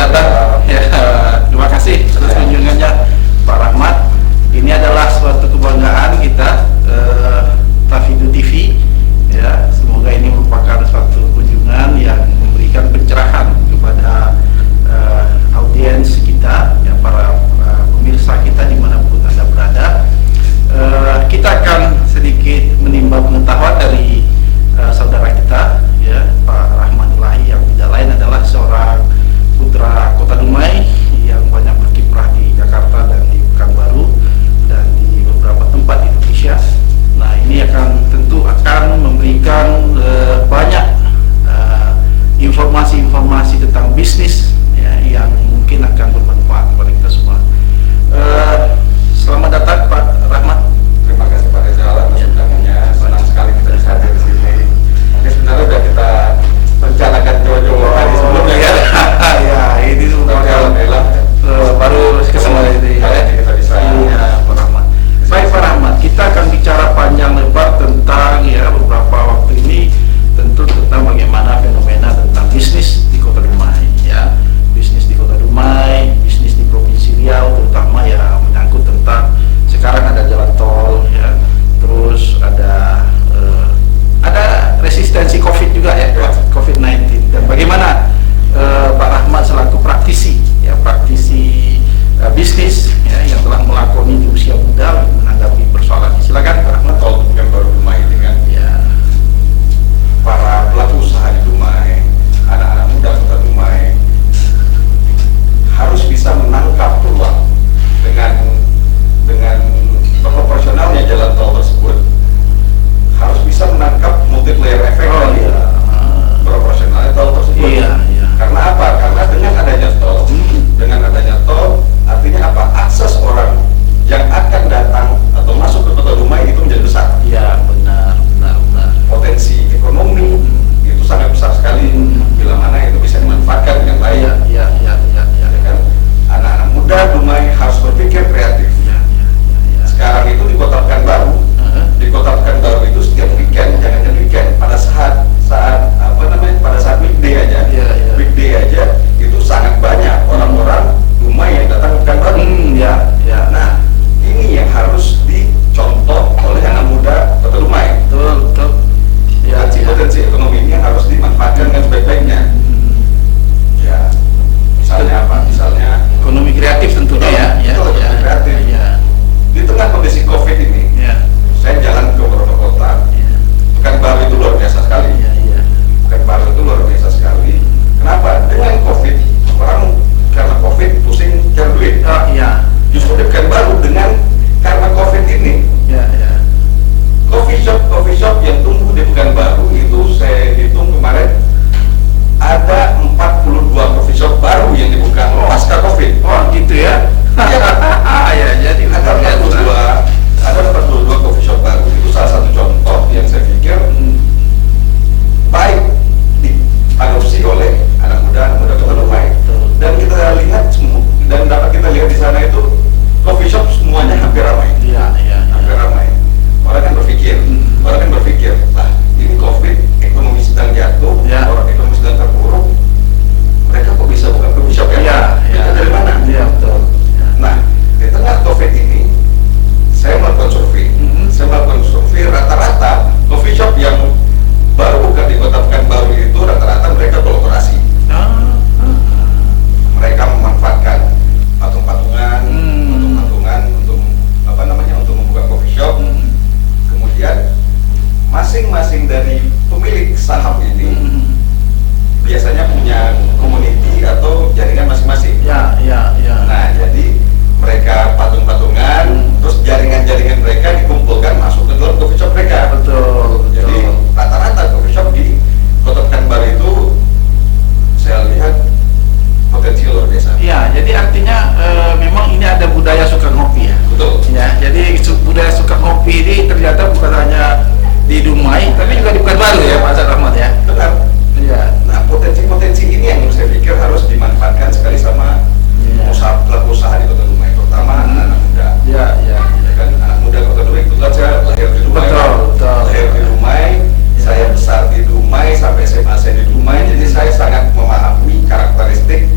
datang. Ya, terima kasih atas kunjungannya Pak Rahmat. Ini adalah suatu kebanggaan kita, Tafidu TV. Ya, semoga ini merupakan suatu kunjungan yang memberikan pencerahan kepada audiens kita, ya, para pemirsa kita dimanapun Anda berada. Kita akan sedikit menimba pengetahuan dari saudara kita, ya, Pak Rahmat Ilahi, yang tidak lain adalah seorang putra Kota Dumai yang banyak berkiprah di Jakarta dan di Pekanbaru dan di beberapa tempat di Indonesia. Nah, ini tentu akan memberikan banyak informasi-informasi tentang bisnis, ya, yang mungkin akan bermanfaat kepada kita semua. Selamat datang Pak Rahmat. Terima kasih Pak Rizal atas undangannya. Senang sekali kita bisa hadir di sini. Ini sebenarnya sudah kita rencanakan jauh-jauh hari sebelumnya. Ya, ini Tapi alhamdulillah baru kesempatan ini. hari ini kita bisa. Iya, Pak Rahmat. Baik Pak Rahmat, kita akan bicara panjang lebar tentang, ya, beberapa waktu ini tentu tentang bagaimana fenomena tentang bisnis di Kota Dumai, ya, bisnis di Kota Dumai, bisnis di Provinsi Riau, terutama yang menyangkut tentang sekarang ada jalan tol, ya, terus ada resistensi COVID juga, ya, COVID-19, dan bagaimana Pak Rahmat selaku praktisi, ya, praktisi bisnis, ya, yang telah melakoni di usia muda menanggapi persoalan ini. Silakan Pak Rahmat. Tol Pekanbaru Dumai ini kan, Ya, para pelaku usaha di Dumai, anak-anak muda Kota Dumai harus bisa menangkap peluang dengan proporsionalnya jalan tol tersebut, harus bisa menangkap multiplier effect dari proporsionalnya tol tersebut. Iya, iya. Karena apa? Karena dengan adanya tol, artinya apa? Akses orang yang akan datang atau masuk ke Kota Dumai itu menjadi besar. Ya, benar. Potensi ekonomi itu sangat besar sekali bila mana itu bisa dimanfaatkan dengan baik. Ya, Kan? Anak-anak muda Dumai harus berpikir kreatif. Sekarang itu di Kota Pekanbaru, itu setiap weekend, jangan weekend, pada saat weekday aja, itu sangat banyak orang-orang Dumai yang datang ke Pekanbaru. Nah, ini yang harus dicontoh oleh anak muda Kota Dumai. Betul. Ya, Potensi ekonomi ini harus dimanfaatkan dengan sebaik-baiknya. Ya, misalnya apa? Misalnya ekonomi kreatif tentunya, ya. Ekonomi kreatif. Ya. Di tengah kondisi COVID ini, Ya. saya jalan ke beberapa kota. Pekanbaru itu luar biasa sekali. Ya. Pekanbaru itu luar biasa sekali. Kenapa? Dengan COVID, orang karena COVID pusing cari duit. Ya. Justru di Pekanbaru karena COVID ini, Ya. coffee shop yang tumbuh di Pekanbaru itu saya hitung kemarin ada 42 coffee shop baru yang dibuka pasca COVID. Oh, gitu ya. Ya, jadi Ada 42 coffee shop baru. Itu salah satu contoh yang saya pikir baik diadopsi oleh anak muda Kota Dumai. Dan kita lihat dan dapat kita lihat di sana itu coffee shop semuanya hampir ramai. Ya. Hampir ramai. Orang kan berpikir, lah ini COVID, ekonomi sedang jatuh, Ya. orang ekonomi sedang terpuruk, mereka kok bisa buka coffee shop ya? Ya. Itu dari mana? Ya, betul. Ya. Nah, di tengah COVID ini, saya melakukan survei rata-rata coffee shop yang baru buka di Kota Pekanbaru itu rata-rata mereka kolaborasi. Mereka memanfaatkan patung-patungan untuk membuka coffee shop. Kemudian masing-masing dari pemilik saham ini biasanya punya community atau jaringan masing-masing. Ya. Nah, jadi mereka patung-patungan, terus jaringan-jaringan mereka dikumpulkan masuk ke dalam coffee shop mereka. Betul. Jadi rata-rata coffee shop di Kota Pekanbaru itu saya lihat potensi luar biasa. Ya, jadi artinya memang ini ada budaya suka ngopi, ya. Betul. Ya, jadi budaya suka ngopi ini ternyata bukan hanya di Dumai, tapi juga di Pekanbaru, ya, Pak Rahmat, ya. Benar. Ya. Nah, potensi-potensi ini yang saya pikir harus dimanfaatkan sekali sama pelaku usaha di Kota Dumai, terutama anak-anak muda. Ya. Kan anak muda Kota Dumai, kebetulan saya lahir di Dumai. Betul. Lahir di Dumai, saya besar di Dumai sampai SMA saya di Dumai, jadi saya sangat memahami karakteristik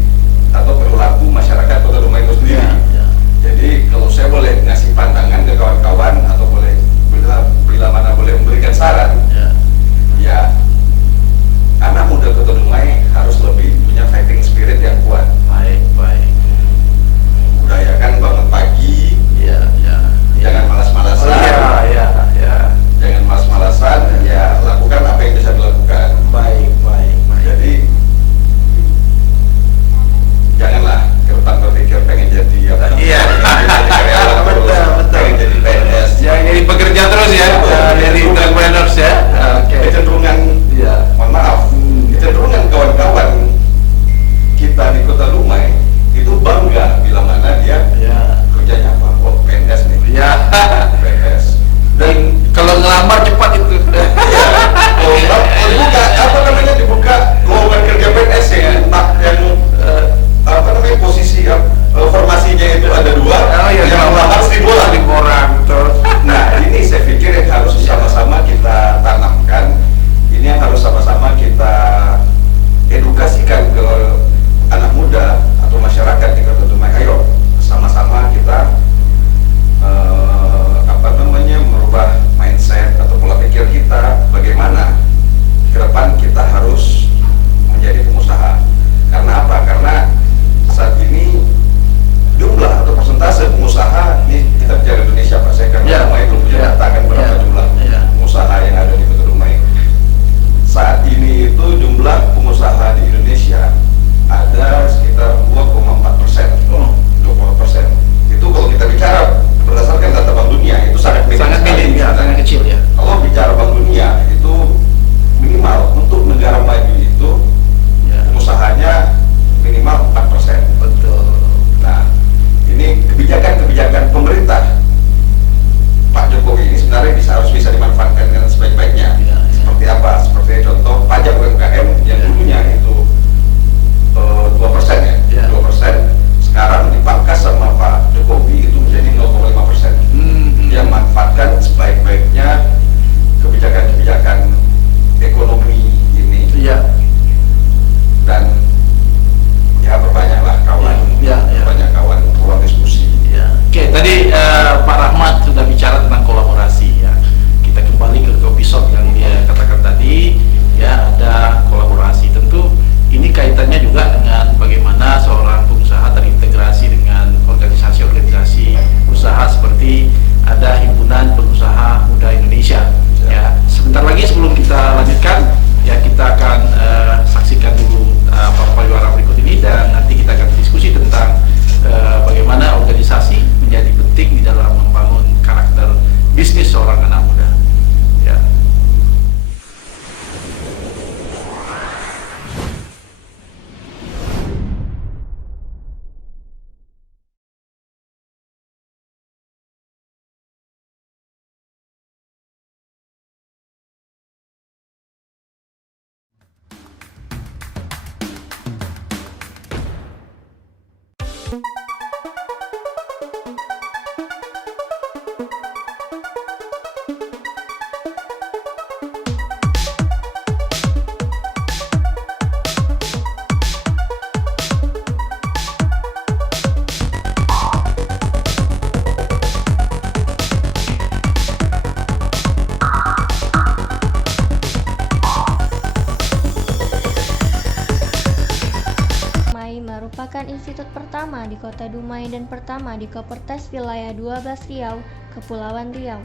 Merupakan institut pertama di Kota Dumai dan pertama di Kopertas Wilayah 12 Riau, Kepulauan Riau.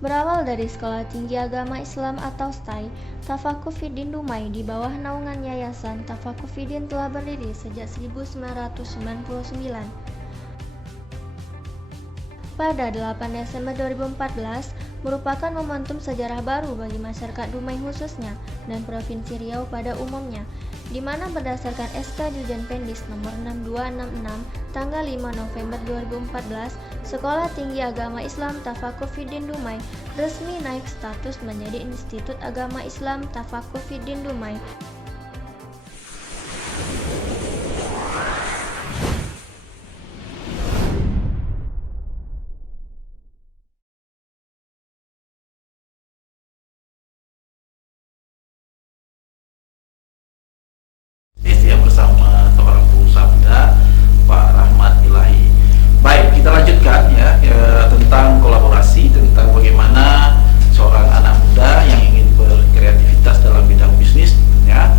Berawal dari Sekolah Tinggi Agama Islam atau STAI, Tafakufiddin Dumai di bawah naungan Yayasan Tafakufiddin telah berdiri sejak 1999. Pada 8 Desember 2014, merupakan momentum sejarah baru bagi masyarakat Dumai khususnya dan Provinsi Riau pada umumnya, di mana berdasarkan SK Dirjen Pendis nomor 6266 tanggal 5 November 2014, Sekolah Tinggi Agama Islam Tafakufiddin Dumai resmi naik status menjadi Institut Agama Islam Tafakufiddin Dumai. Bersama seorang pengusaha muda, Pak Rahmat Ilahi. Baik, kita lanjutkan ya tentang kolaborasi, tentang bagaimana seorang anak muda yang ingin berkreativitas dalam bidang bisnis ya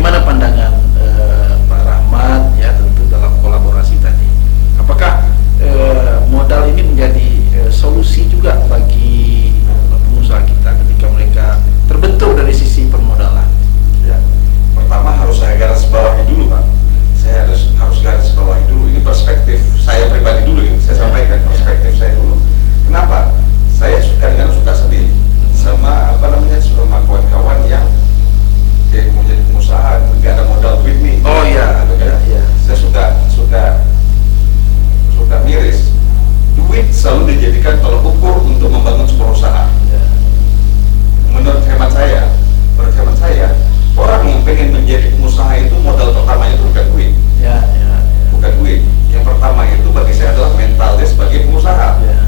bagaimana pandangan Pak Rahmat ya tentu dalam kolaborasi tadi? Apakah modal ini menjadi solusi juga bagi pengusaha kita ketika mereka terbentur dari sisi permodalan? Ya, pertama harus saya garis bawahi dulu, Pak. Saya harus garis bawahi dulu. Ini perspektif saya pribadi dulu, ini saya sampaikan perspektif saya dulu. Kenapa? Saya kadang-kadang suka sedih sama sama kawan-kawan yang mau jadi pengusaha, nggak ada modal duit nih. Oh iya, ya. Saya suka miris. Duit selalu dijadikan tolak ukur untuk membangun sebuah usaha. Ya. Menurut hemat saya, orang yang pengen menjadi pengusaha itu modal pertamanya itu bukan duit. Ya. Bukan duit. Yang pertama itu bagi saya adalah mental dia sebagai pengusaha. Ya.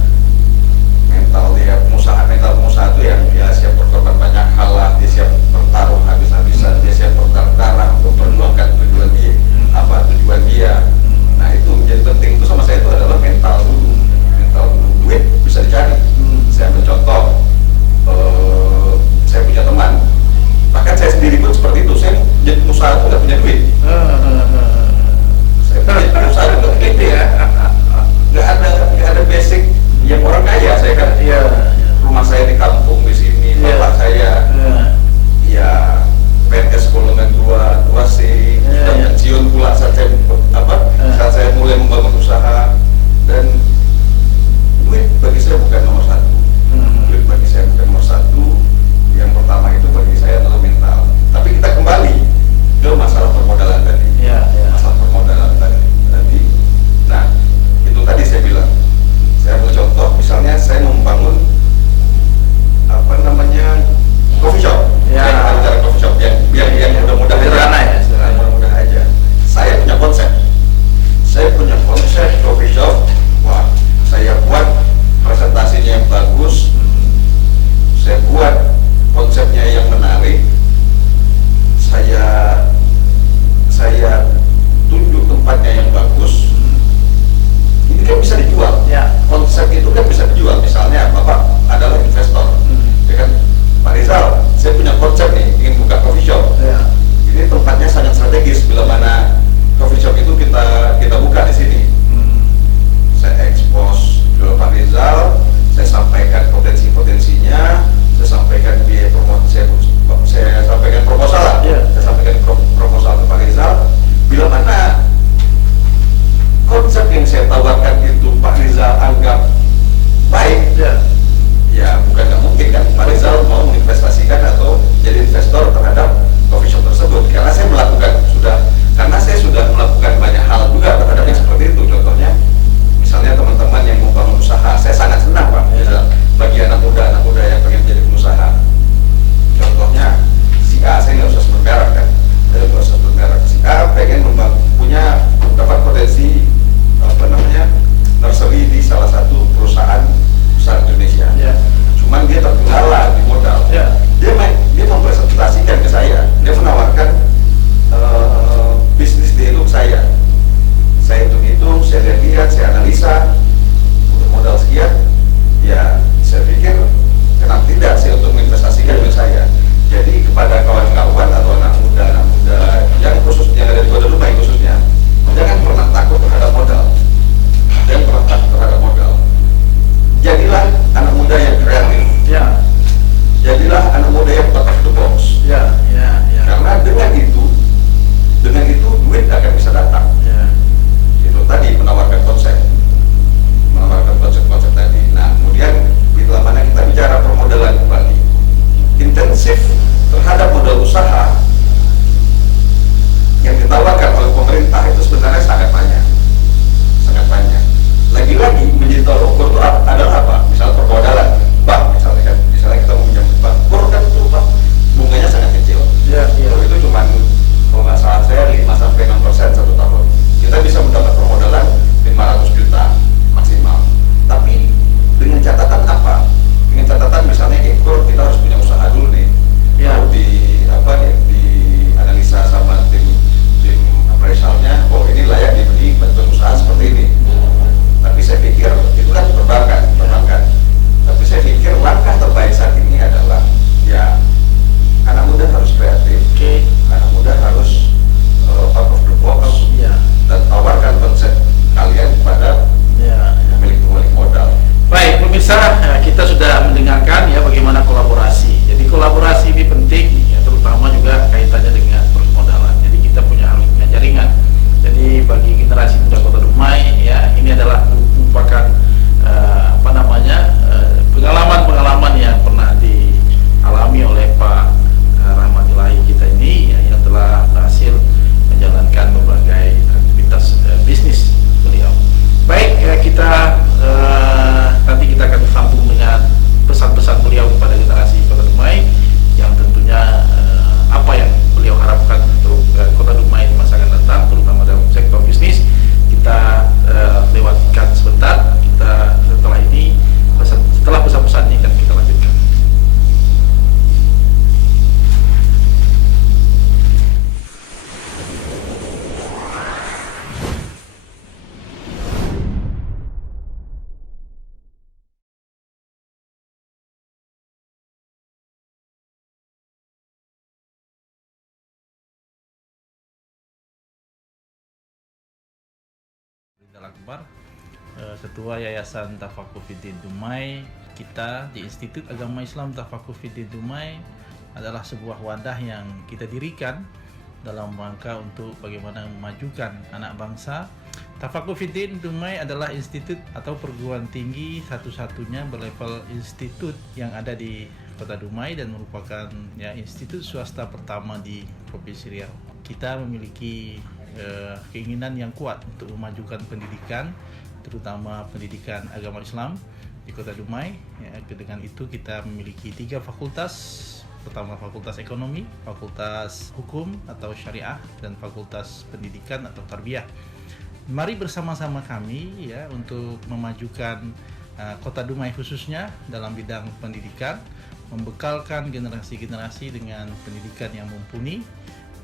Mental pengusaha itu yang dia siap berkorban banyak hal lah, dia siap bertaruh habis-habisan, dia siap berdarah untuk memperjuangkan tujuan dia. Nah itu menjadi penting, itu sama saya itu adalah mental dulu. Duit bisa dicari. Saya ambil contoh, saya punya teman, bahkan saya sendiri pun seperti itu. Saya jadi pengusaha itu nggak punya duit. Al-Akbar, Ketua Yayasan Tafakuh Fiddin Dumai. Kita di Institut Agama Islam Tafakuh Fiddin Dumai adalah sebuah wadah yang kita dirikan dalam rangka untuk bagaimana memajukan anak bangsa. Tafakuh Fiddin Dumai adalah institut atau perguruan tinggi satu-satunya berlevel institut yang ada di Kota Dumai dan merupakan institut swasta pertama di Provinsi Riau. Kita memiliki keinginan yang kuat untuk memajukan pendidikan, terutama pendidikan agama Islam di Kota Dumai. Dengan itu kita memiliki 3 fakultas. Pertama Fakultas Ekonomi, Fakultas Hukum atau Syariah, dan Fakultas Pendidikan atau Tarbiyah. Mari bersama-sama kami untuk memajukan Kota Dumai khususnya dalam bidang pendidikan, membekalkan generasi-generasi dengan pendidikan yang mumpuni,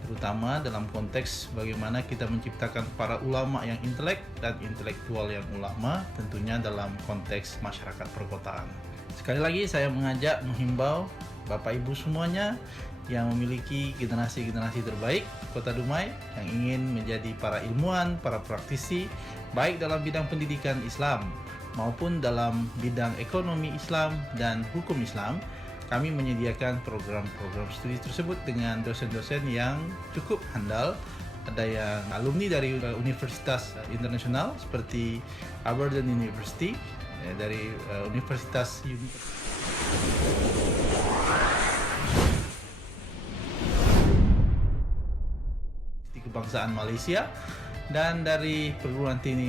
terutama dalam konteks bagaimana kita menciptakan para ulama yang intelek dan intelektual yang ulama, tentunya dalam konteks masyarakat perkotaan. Sekali lagi saya menghimbau Bapak Ibu semuanya yang memiliki generasi-generasi terbaik Kota Dumai yang ingin menjadi para ilmuwan, para praktisi baik dalam bidang pendidikan Islam maupun dalam bidang ekonomi Islam dan hukum Islam. Kami menyediakan program-program studi tersebut dengan dosen-dosen yang cukup handal. Ada yang alumni dari universitas internasional seperti Aberdeen University, dari Universitas Kebangsaan Malaysia, dan dari perguruan tinggi